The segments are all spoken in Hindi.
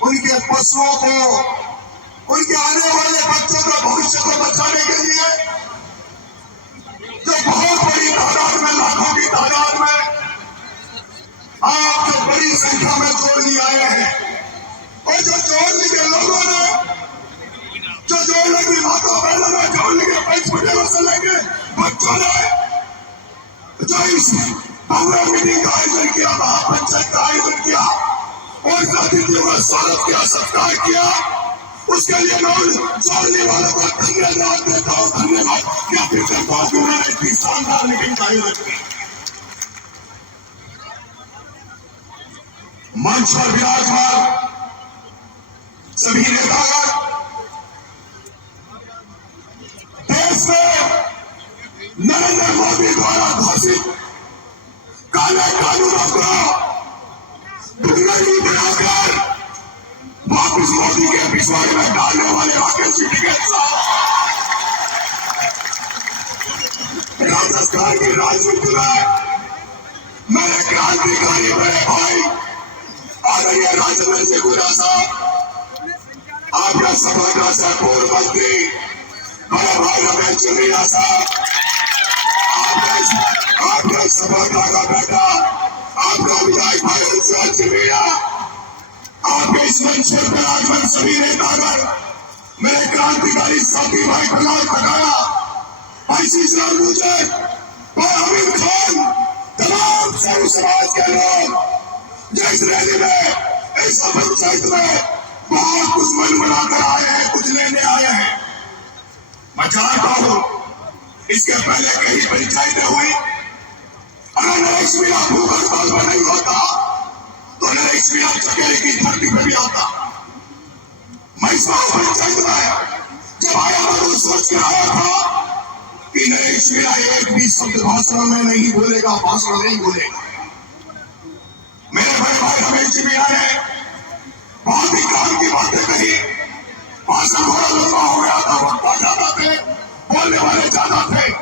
उनके पशुओं को, उनके आने वाले बच्चों का भविष्य को बचाने के लिए जो बहुत बड़ी तादाद में, लाखों की तादाद में आप जो बड़ी संख्या में जोड़ने आए हैं, और जो जोड़ने के लोगों ने, जो जोड़ने की माता बहनों ने, जोड़ने के पैस पटेलों से लेके बच्चों ने जो इस भव्य मीटिंग का आयोजन किया, महापंचायत का आयोजन किया और अतिथियों का स्वागत किया, सत्कार किया, उसके लिए मैं जोड़ने वालों को धन्यवाद देता हूँ। धन्यवाद ज्ञापित करता हूँ कि उन्होंने इतनी शानदार मीटिंग का आयोजन किया। मंच पर विराजमान सभी नेतागण, देश में नरेंद्र मोदी द्वारा घोषित काले कानूनों को दुर्गंधी बनाकर वापिस मोदी के पिछवाड़े में डालने वाले राकेश टिकैत साहब, राजस्थान की राजनीति में मेरे क्रांतिकारी बड़े भाई आदरणीय राजेंद्र सिंह हुड्डा साहब, आपके सभागा से पूर्व मंत्री बड़े भाई रमेश चंद्रिया साहब, आपके सभागा का बेटा आपका विधायक भाई हंसराज चंद्रिया, आपके इस मंच पर विराजमान सभी नेतागण, मेरे क्रांतिकारी साथी भाई प्रहलाद खटारा, भाई श्रीराम गुर्जर, भाई हमीद खान, तमाम सर्व समाज के लोग जो इस रैली में, इस पंचायत में बहुत कुछ मन बनाकर आए हैं, कुछ लेने आए हैं। मैं जानता हूं इसके पहले कई पंचायतें हुई, अगर नरेश मीणा भूख हड़ताल में नहीं होता तो नरेश मीणा चकेरे की धरती पर भी आता। मैं इस पंचायत में जब आया तो सोच के आया था कि नरेश मीणा एक भी शब्द भाषण में नहीं बोलेगा, भाषण नहीं बोलेगा। मेरे बड़े भाई रमेश जी मीणा ने बहुत ही काम की बातें कही, भाषण थोड़ा लंबा हो गया था, वक्ता ज्यादा थे, बोलने वाले ज्यादा थे,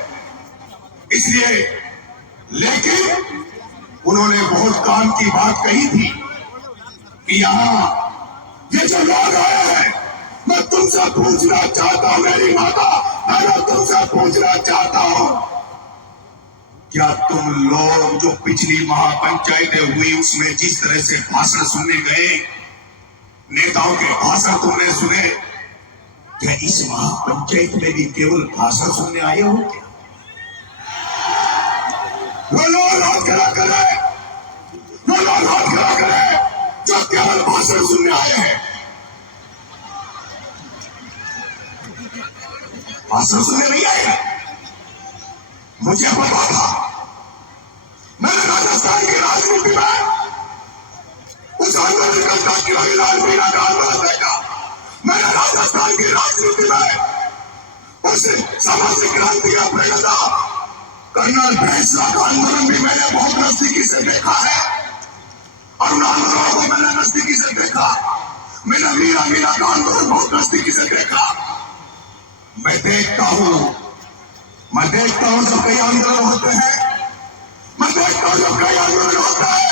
इसलिए लेकिन उन्होंने बहुत काम की बात कही थी कि यहाँ ये जो लोग आए हैं, मैं तुमसे पूछना चाहता हूँ, मेरी माता, मैं तुमसे पूछना चाहता हूँ, क्या तुम लोग जो पिछली महापंचायतें हुई उसमें जिस तरह से भाषण सुनने गए, नेताओं के भाषण तुमने सुने, क्या इस महापंचायत में भी केवल भाषण सुनने आए हो क्या? वो लोग हाथ खड़ा करे, वो लोग हाथ खड़ा करे जो केवल भाषण सुनने आए हैं। भाषण सुनने नहीं आए हैं, मुझे पता था। मैंने राजस्थान की राजनीति में उस आंदोलन करता कि लाल मीणा का आंदोलन देखा, मैंने राजस्थान की राजनीति में उस सामाजिक क्रांति का प्रेरणा कर्नल फैसला का आंदोलन भी मैंने बहुत नजदीकी से देखा है, और उन आंदोलनों को मैंने नजदीकी से देखा। मैंने मीणा का आंदोलन बहुत नजदीकी से देखा। मैं देखता हूं जब कई आंदोलन होते हैं, मैं देखता हूं जब कई आंदोलन होते हैं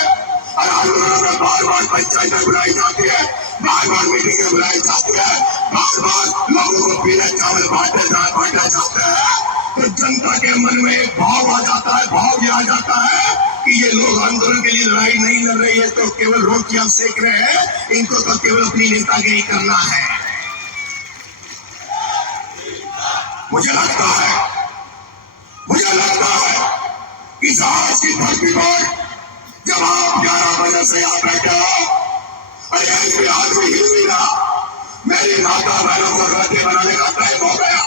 और आंदोलनों में बार बार पंचायतें बुलाई जाती है, बार बार मीटिंगें बुलाई जाती है, बार बार लोगों को पीले चावल बांटे जाते हैं, तो जनता के मन में एक भाव आ जाता है, भाव ये आ जाता है कि ये लोग आंदोलन के लिए लड़ाई नहीं लड़ रहे हैं, तो केवल रोटियां सेक रहे हैं, इनको तो केवल अपनी नेतागिरी करना है। मुझे लगता है कि आज की धरती पर जब आप 11 बजे से यहाँ बैठे हो, अरे एक भी आदमी हिल नहीं रहा, मेरी माता बहनों को रोटी बनाने का टाइम हो गया,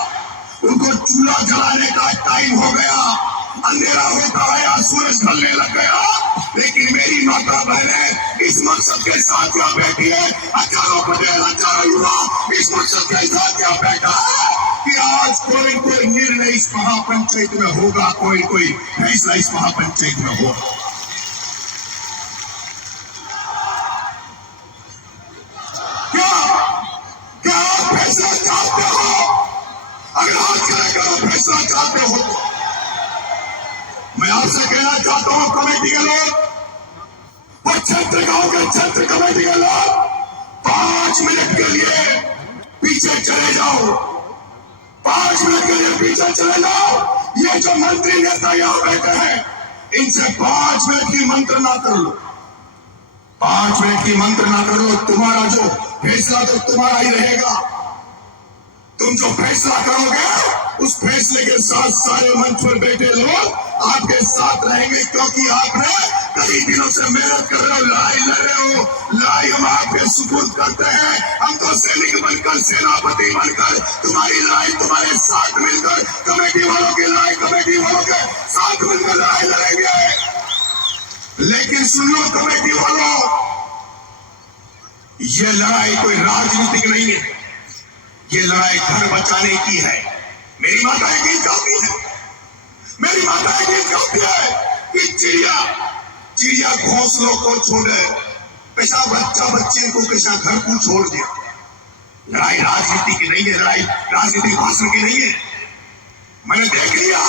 उनको चूल्हा जलाने का टाइम हो गया, अंधेरा होता है, सूरज ढलने लग गया, लेकिन मेरी माता बहने इस मकसद के साथ यहाँ बैठी है, हजारों पटेल, हजारों युवा इस मकसद के साथ यहाँ बैठा है कि आज कोई निर्णय इस महापंचायत में होगा, कोई फैसला इस महापंचायत में होगा। क्या आप फैसला चाहते हो? अगर आज करो फैसला चाहते हो तो मैं आपसे कहना चाहता हूं, कमेटी के लोग, क्षेत्र गांव के क्षेत्र कमेटी के लोग चले जाओ, 5 मिनट के लिए पीछे चले जाओ। ये जो मंत्री नेता यहाँ बैठे हैं, इनसे 5 मिनट की मंत्रणा कर लो, 5 मिनट की मंत्रणा कर लो। तुम्हारा जो फैसला तो तुम्हारा ही रहेगा। तुम जो फैसला करोगे उस फैसले के साथ सारे मंच पर बैठे लोग आपके साथ रहेंगे, क्योंकि आपने कई दिनों से मेहनत कर रहे हो, लड़ाई लड़ रहे हो। लड़ाई हम आपके सुपुर्द करते हैं। हम तो सैनिक बनकर, सेनापति बनकर तुम्हारी लड़ाई तुम्हारे साथ मिलकर, कमेटी वालों की लड़ाई कमेटी वालों के साथ मिलकर लड़ाई लड़ेंगे। लेकिन सुन लो कमेटी वालों, ये लड़ाई कोई राजनीतिक नहीं है, ये लड़ाई घर बचाने की है। मेरी माता एक गीत गाती है, मेरी माता एक गीत गाती है कि चिड़िया घोंसलों को छोड़े, कैसा बच्चा बच्चे को कैसा घर को छोड़ दिया। लड़ाई राजनीति की नहीं है, लड़ाई राजनीतिक भाषण की नहीं है। मैंने देख लिया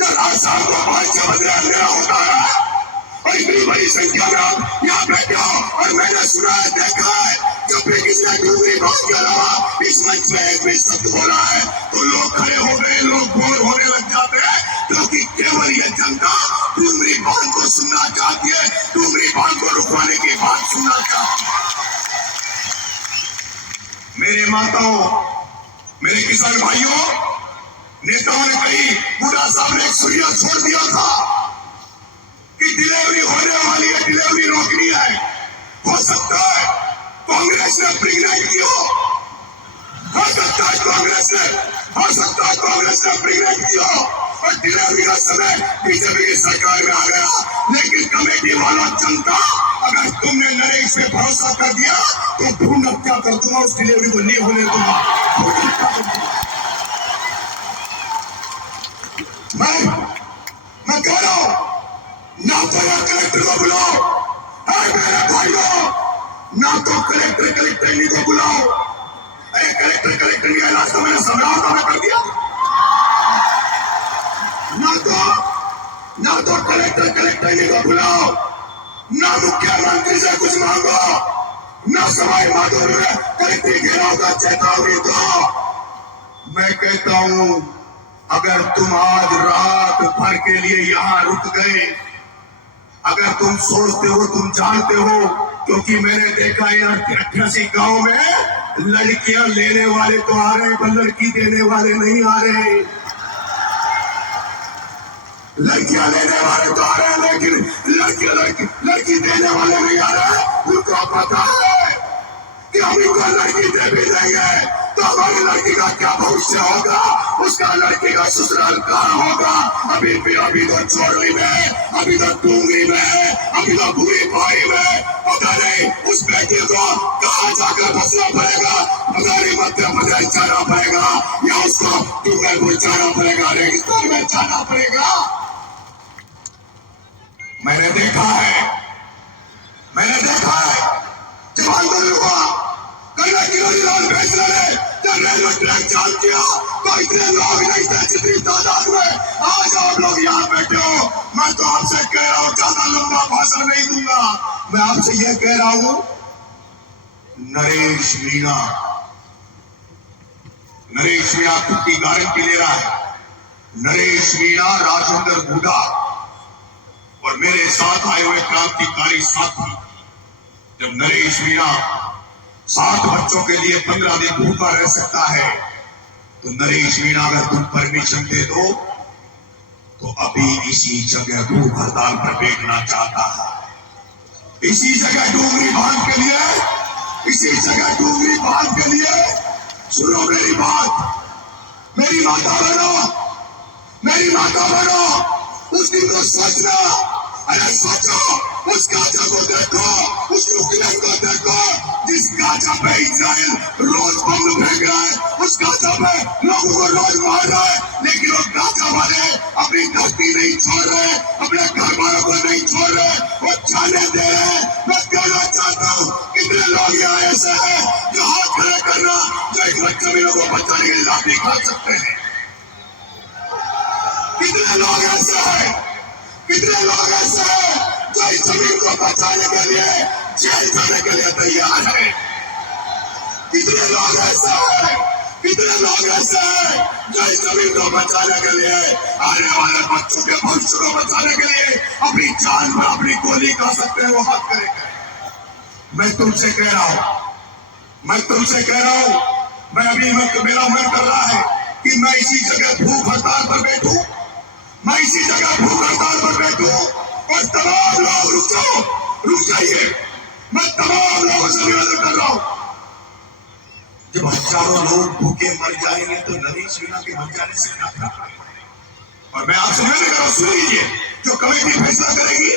जब राजस्थान को 5-6 बजे अंधेरा होता है और इतनी बड़ी संख्या में आप यहाँ बैठे हो, और मैंने सुना है, देखा है, जब भी किसी ने डूंगरी बात के अलावा इस मंच में एक भी शब्द बोला है तो लोग खड़े हो गए, लोग बोर होने लग जाते हैं, क्योंकि केवल ये जनता डूंगरी बात को सुनना चाहती है, डूंगरी बात को रुकवाने की बात सुनना चाहती है। मेरे माताओं, मेरे किसान भाइयों, नेताओं ने कही, बूढ़ा साहब ने एक सूर्य छोड़ दिया था कि डिलीवरी होने वाली है, डिलीवरी रोकनी है। हो सकता है कांग्रेस ने प्रेग्नेंट की हो सकता है कांग्रेस ने प्रेग्नेंट की हो और डिलीवरी का समय बीजेपी की सरकार में आ गया। लेकिन कमेटी वाला जनता, अगर तुमने नरेश पे भरोसा कर दिया तो भ्रूण हत्या कर दूंगा, उस डिलीवरी को नहीं होने दूंगा। मैं कह रहा हूं, ना तो या कलेक्टर को बुलाओ, मेरे भाइयों, ना तो कलेक्टर नहीं को बुलाओ। अरे कलेक्टर नहीं आया, तो मैंने समझाओ कर दिया। ना तो कलेक्टर नहीं को बुलाओ, ना मुख्यमंत्री से कुछ मांगो, ना सवाई माधोपुर में कलेक्टर घेराव का चेतावनी दो। मैं कहता हूं, अगर तुम आज रात भर के लिए यहाँ रुक गए, अगर तुम सोचते हो, तुम जानते हो, क्योंकि मैंने देखा है 88 गांव में लड़कियां लेने वाले तो आ रहे, पर लड़की देने वाले नहीं आ रहे। लड़कियां लेने वाले तो आ रहे हैं, लेकिन लड़की देने वाले नहीं आ रहे। उनको पता है कि हम इनको लड़की दे भी देंगे तो हमारी लड़की का क्या भविष्य होगा, उसका लड़की का ससुराल कहाँ होगा। अभी तो चोरी में, अभी तो डूंगरी में, अभी तो भूरी पाई में, पता नहीं उस बेटी को कहाँ जाकर बसना पड़ेगा। हमारी मध्य प्रदेश जाना पड़ेगा या उसको डूंगरपुर जाना पड़ेगा, रेगिस्तान में जाना पड़ेगा। मैंने देखा है जब आंदोलन हुआ, कन्या किरोड़ी लाल फैसला ने जब रेलवे ट्रैक जाम किया तो इतने लोग नहीं थे जितनी तादाद में आज आप लोग यहाँ बैठे हो। मैं तो आपसे कह रहा हूँ, ज्यादा लंबा भाषण नहीं दूंगा। मैं आपसे यह कह रहा हूँ, नरेश मीणा कुत्ती गारंटी ले रहा है। नरेश मीणा, राजेंद्र बूढ़ा और मेरे साथ आए हुए क्रांतिकारी साथी, जब नरेश मीणा 7 बच्चों के लिए 15 दिन भूखा रह सकता है, तो नरेश मीणा अगर तुम परमिशन दे दो तो अभी इसी जगह भूख हड़ताल पर बैठना चाहता है। इसी जगह डूंगरी बांध के लिए, सुनो मेरी बात, मेरी माता बनो, उस दिन को सोचना। अरे सोचो, उस गाजा को देखो, उस यूक्रेन को देखो, जिस गाजा पे इजराइल रोज बम फेंक रहा है, उस गाजा पे लोगों को रोज मार रहा है, लेकिन वो गाजा वाले अपनी धरती नहीं छोड़ रहे, अपने घर वालों को नहीं छोड़ रहे, वो जाने दे रहे। मैं कहना चाहता हूँ, कितने लोग यहाँ ऐसे हैं जो हाथ खड़े करना, जो एक बच्चे भी लोगों को बचाने के लिए लाठी खा सकते हैं। कितने लोग ऐसे हैं जो इस जमीन को बचाने के लिए जेल जाने के लिए तैयार है। कितने लोग ऐसे हैं कितने लोग ऐसे हैं जो इस जमीन को बचाने के लिए, आने वाले बच्चों के भविष्य को बचाने के लिए अपनी जान पर अपनी गोली खा सकते हैं, वो हाथ करेंगे। मैं तुमसे कह रहा हूं, मैं तुमसे कह रहा हूं, मैं अभी मेरा मन कर रहा है कि मैं इसी जगह भूख हड़ताल पर बैठूं, मैं इसी जगह भूख हड़ताल पर बैठूं और तमाम लोग रुक जाइए। मैं तमाम लोगों से निवेदन कर रहा हूं, जब हजारों लोग भूखे मर जाएंगे तो नरेश मीणा के मर जाने से क्या फर्क पड़ेगा। और मैं आपसे निवेदन कर रहा हूं, सुन लीजिए, जो कमेटी फैसला करेगी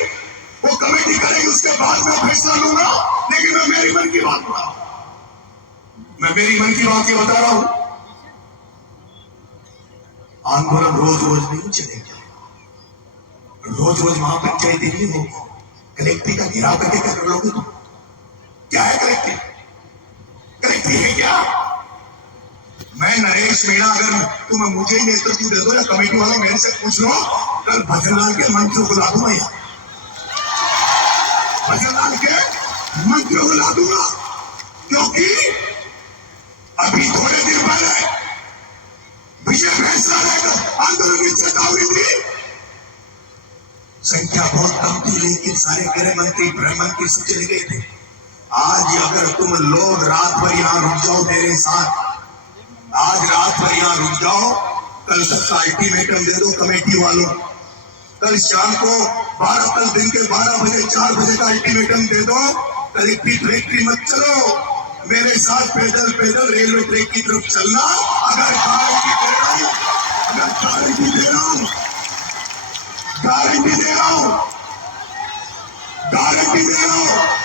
वो कमेटी करेगी, उसके बाद मैं फैसला लूंगा। लेकिन मैं मेरी मन की बात बता रहा हूं, मैं मेरी मन की बात ये बता रहा हूं। आंदोलन रोज रोज नहीं चलेगा, रोज रोज महापंचायती नहीं होगा। कलेक्ट्री का घेराव करके क्या कर लोगे तुम? क्या है कलेक्ट्री? कलेक्ट्री है क्या? मैं नरेश मीणा, अगर तुम मुझे ही नेतृत्व दे दो या कमेटी वालों मेरे से पूछ लो, कल भजनलाल के मंत्री को ला दूंगा, यहाँ भजनलाल के मंत्री को ला दूंगा। क्योंकि अभी थोड़े दिन पहले विजय फैसला लेकर आंदोलन की चेतावनी दी, संख्या बहुत कम थी, लेकिन सारे गृह मंत्री गृह मंत्री से चले गए थे। आज अगर तुम लोग रात भर यहाँ रुक जाओ मेरे साथ, आज रात भर यहाँ रुक जाओ, कल तक का अल्टीमेटम दे दो कमेटी वालों, कल शाम को 12, कल दिन के 12 बजे 4 बजे का अल्टीमेटम दे दो, कलेक्ट्री फैक्ट्री मत चलो, मेरे साथ पैदल पैदल रेलवे ट्रैक की तरफ चलना। अगर गारंटी दे रहा हूं, अगर गारंटी दे रहा हूं, गारंटी दे रहा हूं, गारंटी दे रहा हूं,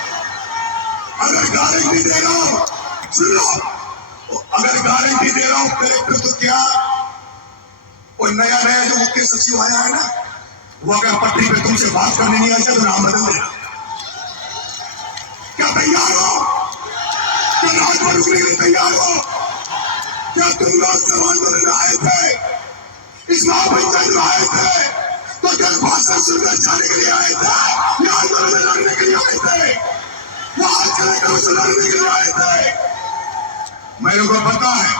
अगर गारंटी दे रहा हूं, सुन लो, अगर गारंटी दे रहा हूं कलेक्टर तो क्या, वो नया जो मुख्य सचिव आया है ना, वो अगर पटरी पे तुमसे बात करने नहीं आया तो नाम बदल देना। क्या तैयार हो? क्या रात भर रुकने के लिए तैयार हो? क्या तुम लोग जब आंदोलन आए थे, इस महापंचायत में आए थे, तो क्या भाषण सुनकर जाने के लिए आए थे या आंदोलन में लड़ने के लिए आए थे? वहां चले कर उसे लड़ने के लिए आए थे। मेरे को पता है,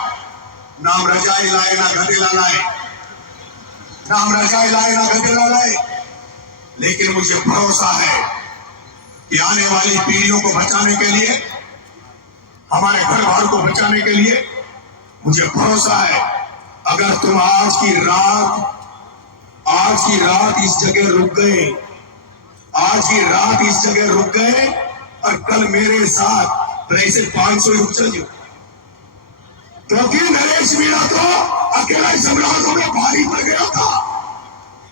नाम रजाई लाए ना गधेला लाए, नाम रजाई लाए ना गधेला लाए, लेकिन मुझे भरोसा है कि आने वाली पीढ़ियों को बचाने के लिए, हमारे घर वालों को बचाने के लिए, मुझे भरोसा है अगर तुम आज की रात इस जगह रुक गए, आज की रात इस जगह रुक गए और कल मेरे साथ ऐसे 500 रुक चलिए, क्योंकि नरेश मीणा तो अकेला सम्राटों में भारी पड़ गया था,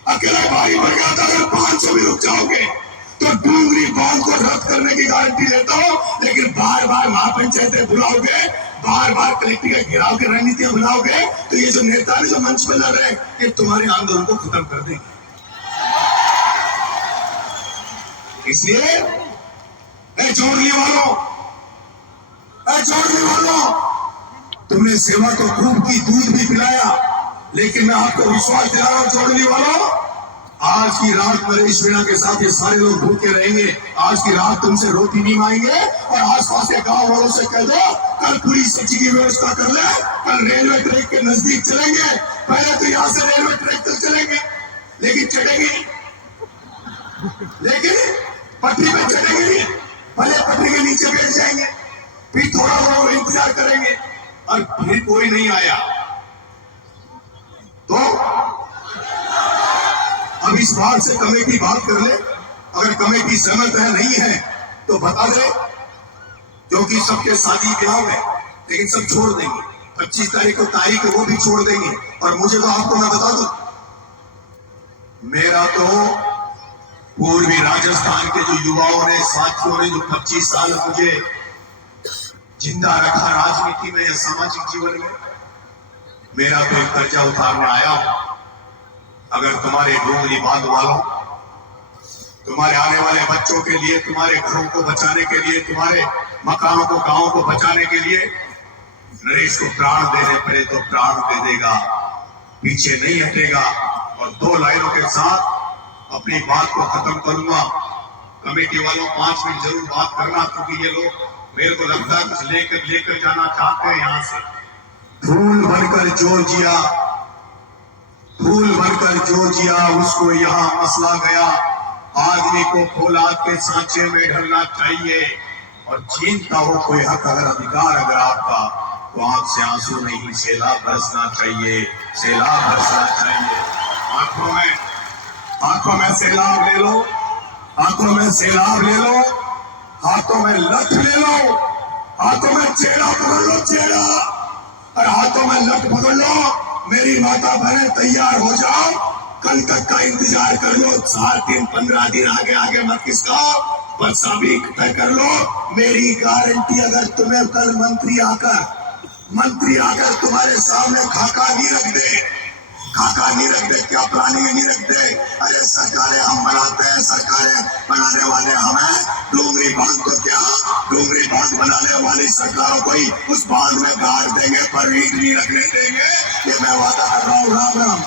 अकेला भारी पड़ गया था। अगर 500 भी रुक जाओगे तो डूंगरी बांध को रद्द करने की गारंटी देता हूं, लेकिन बार बार महापंचायतें बुलाओगे, बार बार कलेक्ट्री का घेराव की रणनीतियां बनाओगे, तो ये जो नेता जो मंच पर लड़ रहे हैं, ये तुम्हारे आंदोलन को खत्म कर देंगे। इसलिए जोड़ने वालों, तुमने सेवा तो खूब की, दूध भी पिलाया, लेकिन मैं आपको विश्वास दिला रहा हूं जोड़ने वालों, आज की रात नरेश मीणा के साथ ये सारे लोग भूखे रहेंगे। आज की रात तुमसे रोटी नहीं मांगेंगे और आसपास के गांव वालों से कह दो कल पूरी सब्जी की व्यवस्था कर ले, कल रेलवे ट्रैक के नजदीक चलेंगे। पहले तो यहाँ से रेलवे ट्रैक तक चलेंगे, लेकिन चढ़ेंगे नहीं, लेकिन पटरी पे चढ़ेंगे नहीं, पहले पटरी के नीचे बैठ जाएंगे, फिर थोड़ा बहुत इंतजार करेंगे और फिर कोई नहीं आया तो अब इस बात से कमेटी बात कर ले, अगर कमेटी सहमत है नहीं है तो बता दे, क्योंकि सबके शादी ब्याह है, लेकिन सब छोड़ देंगे। 25 तारीख को तारीख है, वो भी छोड़ देंगे। और मुझे तो आपको मैं बता दूं, मेरा तो पूर्वी राजस्थान के जो युवाओं ने, साथियों ने, जो 25 साल मुझे जिंदा रखा राजनीति में या सामाजिक जीवन में, मेरा तो एक कर्जा उतारने आया हूं। अगर तुम्हारे डूंगरी बांध वालों, तुम्हारे आने वाले बच्चों के लिए, तुम्हारे घरों को बचाने के लिए, तुम्हारे मकानों को, गांवों को बचाने के लिए नरेश को प्राण देने पड़े तो प्राण दे देगा, पीछे नहीं हटेगा। और 2 लाइनों के साथ अपनी बात को खत्म करूंगा। कमेटी वालों 5 मिनट जरूर बात करना, क्योंकि ये लोग मेरे को लगता है कुछ लेकर जाना चाहते हैं यहाँ से। फूल बनकर जो जिया, फूल बनकर जो जिया उसको यहाँ मसला गया। आदमी को फौलाद के सांचे में ढलना चाहिए और छीनता हो कोई हक अगर अधिकार अगर आपका तो आंख से आंसू नहीं सैलाब बरसना चाहिए, सैलाब बरसना चाहिए। आंखों में सैलाब ले लो, आंखों में सैलाब ले लो, हाथों में लठ ले लो, हाथों में चेहरा पकड़ लो, चेहरा, और हाथों में लठ पकड़ लो। मेरी माता बहने तैयार हो जाओ, कल तक का इंतजार कर लो, 7 दिन 15 दिन आगे आगे मत किसका पर सभी तय कर लो। मेरी गारंटी अगर तुम्हें कल मंत्री आकर तुम्हारे सामने खाका नहीं रख दे, खाका नहीं रख दे, क्या प्लानिंग नहीं रख दे, अरे सरकारें हम बनाते हैं, सरकारें बनाने वाले हमें, डोंगरी बांध को क्या, डोंगरी बांध बनाने वाली सरकारों को ही उस बांध में गाड़ देंगे पर ईंट नहीं रखने देंगे। ये मैं वादा कर रहा हूँ। राम राम।